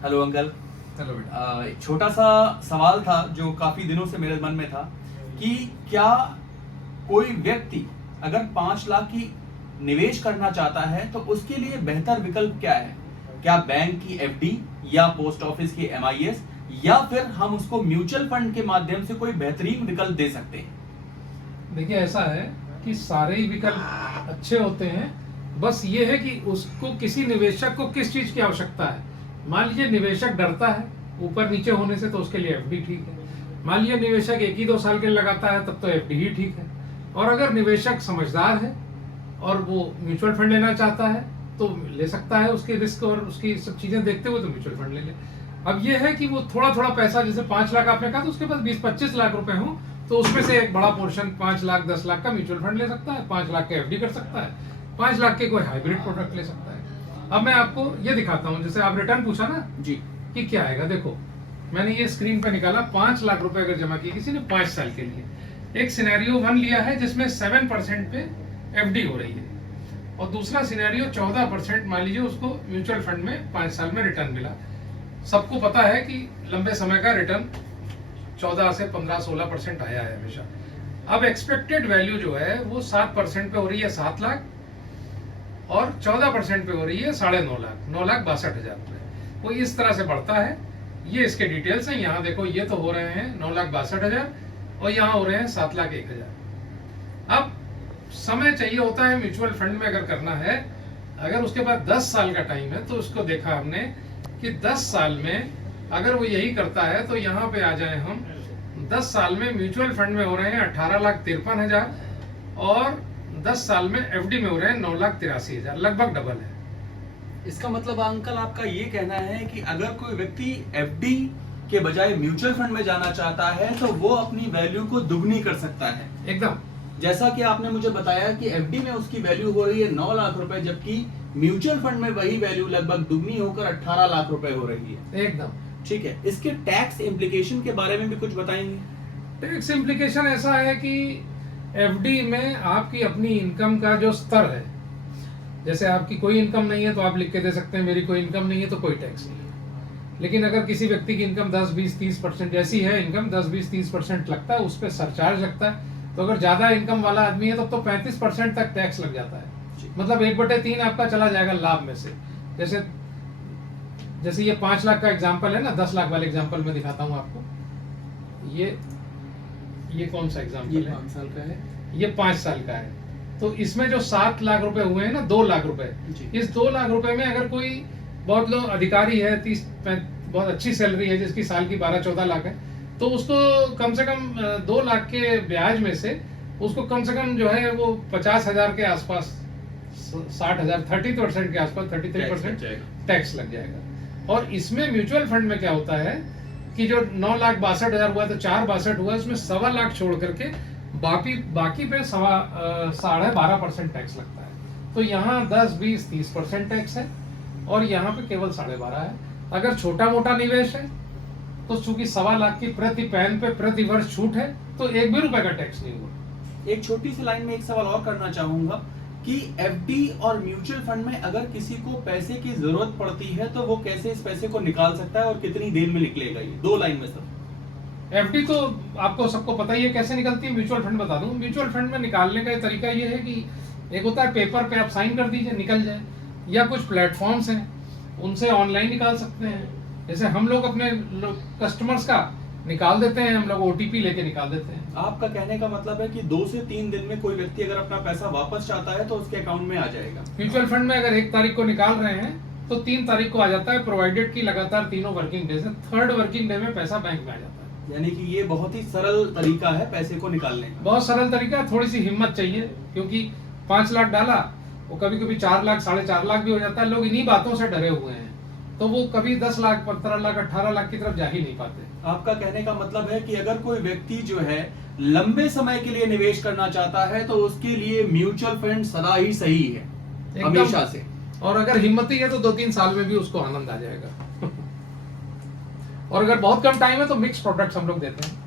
Hello uncle. Hello बेटा। एक छोटा सा सवाल था जो काफी दिनों से मेरे मन में था कि क्या कोई व्यक्ति अगर 5 लाख की निवेश करना चाहता है तो उसके लिए बेहतर विकल्प क्या है? क्या बैंक की एफडी या पोस्ट ऑफिस की एमआईएस या फिर हम उसको म्यूचुअल फंड के माध्यम से कोई बेहतरीन विकल्प दे सकते हैं? देखिए, ऐसा है कि सारे ही विकल्प अच्छे होते हैं। बस ये है कि उसको किसी निवेशक को किस चीज की आवश्यकता है। मान लीजिए निवेशक डरता है ऊपर नीचे होने से, तो उसके लिए एफडी ठीक है। मान लीजिए निवेशक 1 ही 2 साल के लिए लगाता है, तब तो एफडी ही ठीक है। और अगर निवेशक समझदार है और वो म्यूचुअल फंड लेना चाहता है तो ले सकता है, उसके रिस्क और उसकी सब चीजें देखते हुए तो म्यूचुअल फंड ले ले। अब ये है कि वो थोड़ा थोड़ा पैसा, जैसे 5 लाख आपने कहा, तो उसके पास 20-25 लाख रुपए हो तो उसमें से एक बड़ा पोर्शन 5 लाख 10 लाख का म्यूचुअल फंड ले सकता है, 5 लाख के एफडी कर सकता है, 5 लाख के कोई हाइब्रिड प्रोडक्ट ले सकता है। अब मैं आपको ये दिखाता हूँ, जैसे आप रिटर्न पूछा ना जी। कि क्या आएगा। देखो, मैंने ये स्क्रीन पे निकाला, 5 लाख रुपए अगर जमा किए किसी ने 5 साल के लिए, एक सिनेरियो 1 लिया है जिसमें 7% पे एफडी हो रही है, और दूसरा सिनेरियो 14% मान लीजिए उसको म्यूचुअल फंड में 5 साल में रिटर्न मिला। सबको पता है कि लंबे समय का रिटर्न 14 से 15-16% आया है हमेशा। अब एक्सपेक्टेड वैल्यू जो है वो 7% पे हो रही है 7 लाख, और 14% पे हो रही है 9.5 लाख, 9,62,000 रुपए। वो इस तरह से बढ़ता है। ये इसके डिटेल्स हैं। यहाँ देखो, ये तो हो रहे हैं 9,62,000 और यहाँ हो रहे हैं 7,01,000। अब समय चाहिए होता है म्यूचुअल फंड में अगर करना है, अगर उसके पास 10 साल का टाइम है, तो उसको देखा हमने कि 10 साल में अगर वो यही करता है तो यहाँ पे आ जाए हम, 10 साल में म्यूचुअल फंड में हो रहे हैं 18,53,000 और 10 साल में एफडी में हो रहे हैं 9,83,000, लगभग डबल है। इसका मतलब अंकल आपका ये कहना है कि अगर कोई व्यक्ति एफडी के बजाय म्यूचुअल फंड में जाना चाहता है तो वो अपनी वैल्यू को दुगनी कर सकता है। एकदम। जैसा कि आपने मुझे बताया कि एफडी में उसकी वैल्यू हो रही है 9 लाख रुपए, जबकि म्यूचुअल फंड में वही वैल्यू लगभग दुगनी होकर 18 लाख रुपए हो रही है। एकदम ठीक है, इसके टैक्स इम्प्लीकेशन के बारे में भी कुछ बताएंगे? टैक्स इम्प्लीकेशन ऐसा है कि एफडी में आपकी अपनी इनकम का जो स्तर है, जैसे आपकी कोई इनकम नहीं है तो आप लिख के दे सकते हैं मेरी कोई इनकम नहीं है तो कोई टैक्स नहीं है। लेकिन अगर किसी व्यक्ति की इनकम 10-20-30% जैसी है, इनकम 10-20-30% लगता है, उस पर सरचार्ज लगता है। तो अगर ज्यादा इनकम वाला आदमी है तो 35% तक टैक्स लग जाता है। मतलब 1/3 आपका चला जाएगा लाभ में से। जैसे जैसे ये 5 लाख का एग्जाम्पल है ना, 10 लाख वाले एग्जाम्पल में दिखाता हूँ आपको। ये कौन सा एग्जाम्पल है? 5 साल का है। ये 5 साल का है। तो इसमें जो 7 लाख रुपए हुए हैं ना, 2 लाख रुपए, इस 2 लाख रुपए में अगर कोई बहुत लोग अधिकारी है, 30 बहुत अच्छी सैलरी है, जिसकी साल की 12-14 लाख है, तो उसको कम से कम 2 लाख के ब्याज में से उसको कम से कम जो है वो 50,000 के आसपास, 60,000, 30% के आसपास, 33% टैक्स लग जाएगा। और इसमें म्यूचुअल फंड में क्या होता है कि जो 9,62,000 हुआ तो 4,62 हुआ, इसमें 1.25 छोड़ करके बाकी पे 12.5% टैक्स लगता है। तो यहाँ 10-20-30% टैक्स है और यहाँ पे केवल 12.5 है। अगर छोटा मोटा निवेश है तो चूंकि 1.25 की प्रति पैन पे प्रति वर्ष छूट है, तो 1 भी रुपए का टैक्स नहीं हुआ। एक छोटी सी लाइन में एक सवाल और करना चाहूंगा कि एफडी और म्यूचुअल फंड में अगर किसी को पैसे की जरूरत पड़ती है तो वो कैसे इस पैसे को निकाल सकता है और कितनी देर में निकलेगा? ये 2 लाइन में सर। एफडी तो आपको सबको पता ही है कैसे निकलती है। म्यूचुअल फंड बता दूं, म्यूचुअल फंड में निकालने का तरीका ये है कि एक होता है पेपर पे आप साइन कर दीजिए, निकल जाए, या कुछ प्लेटफॉर्म्स हैं उनसे ऑनलाइन निकाल सकते हैं। जैसे हम लोग अपने कस्टमर्स का निकाल देते हैं, हम लोग ओटीपी लेके निकाल देते हैं। आपका कहने का मतलब है कि 2 से 3 दिन में कोई व्यक्ति अगर अपना पैसा वापस चाहता है तो उसके अकाउंट में आ जाएगा। म्यूचुअल फंड में अगर 1 तारीख को निकाल रहे हैं तो 3 तारीख को आ जाता है, प्रोवाइडेड की लगातार 3 वर्किंग डेज है। 3rd वर्किंग डे में पैसा बैंक में आ जाता है। यानी कि ये बहुत ही सरल तरीका है पैसे को निकालने का। बहुत सरल तरीका है, थोड़ी सी हिम्मत चाहिए, क्योंकि 5 लाख डाला, वो कभी कभी 4 लाख 4.5 लाख भी हो जाता है। लोग इन्हीं बातों से डरे हुए हैं, तो वो कभी 10 लाख 15 लाख 18 लाख की तरफ जा ही नहीं पाते। आपका कहने का मतलब है कि अगर कोई व्यक्ति जो है लंबे समय के लिए निवेश करना चाहता है तो उसके लिए म्यूचुअल फंड सदा ही सही है, हमेशा से। और अगर हिम्मत ही है तो 2-3 साल में भी उसको आनंद आ जाएगा। और अगर बहुत कम टाइम है तो मिक्स प्रोडक्ट्स हम लोग देते हैं।